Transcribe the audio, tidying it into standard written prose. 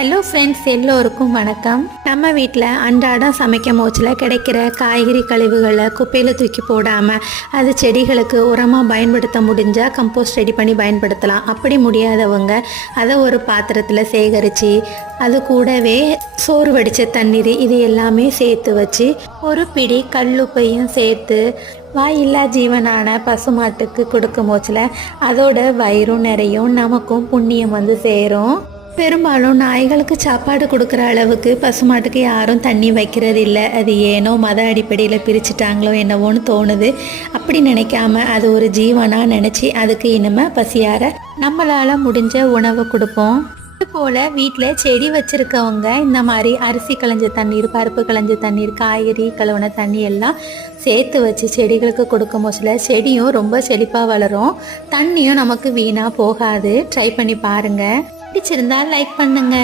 Hello friends, எல்லோருக்கும் வணக்கம். நம்ம வீட்டில் அன்றாடம் சமைக்கும் போச்சில் கிடைக்கிற காய்கறி கழிவுகளை குப்பையில் தூக்கி போடாமல் அது செடிகளுக்கு உரமாக பயன்படுத்த முடிஞ்சால் கம்போஸ்ட் ரெடி பண்ணி பயன்படுத்தலாம். அப்படி முடியாதவங்க அதை ஒரு பாத்திரத்தில் சேகரித்து அது கூடவே சோறு வடித்த தண்ணீர் இது எல்லாமே சேர்த்து வச்சு ஒரு பிடி கல்லுப்பையும் சேர்த்து வாயில்லா ஜீவனான பசுமாட்டுக்கு கொடுக்கும் போச்சில் அதோட வயிறும் நிறையும், நமக்கும் புண்ணியம் வந்து சேரும். பெரும்பாலும் நாய்களுக்கு சாப்பாடு கொடுக்குற அளவுக்கு பசுமாட்டுக்கு யாரும் தண்ணி வைக்கிறது இல்லை. அது ஏனோ மத அடிப்படையில் பிரிச்சுட்டாங்களோ என்னவோன்னு தோணுது. அப்படி நினைக்காம அது ஒரு ஜீவனாக நினச்சி அதுக்கு இனிமேல் பசியார நம்மளால் முடிஞ்ச உணவு கொடுப்போம். இதுபோல் வீட்டில் செடி வச்சுருக்கவங்க இந்த மாதிரி அரிசி களைஞ்ச தண்ணீர், பருப்பு களைஞ்ச தண்ணீர், காய்கறி கழுவுன தண்ணி எல்லாம் சேர்த்து வச்சு செடிகளுக்கு கொடுக்கும் போதுல செடியும் ரொம்ப செழிப்பாக வளரும். தண்ணியும் நமக்கு வீணாக போகாது. ட்ரை பண்ணி பாருங்கள். பிடிச்சிருந்தா லைக் பண்ணுங்க.